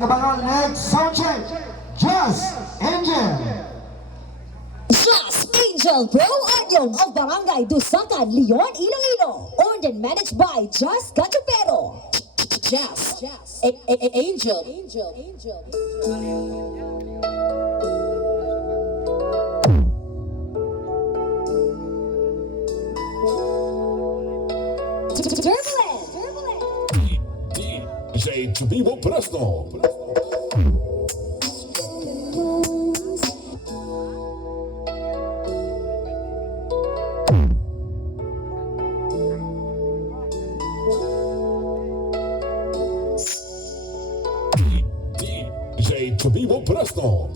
Abangan next sound check. Jhaz, Angel. Jhaz, Angel, Bro Adyong of Barangay Dusakan, Leon, Iloilo. Owned and managed by Jhaz Gatupero. Jhaz, Angel. Turbulent. DJ to be presto. DJ to be presto.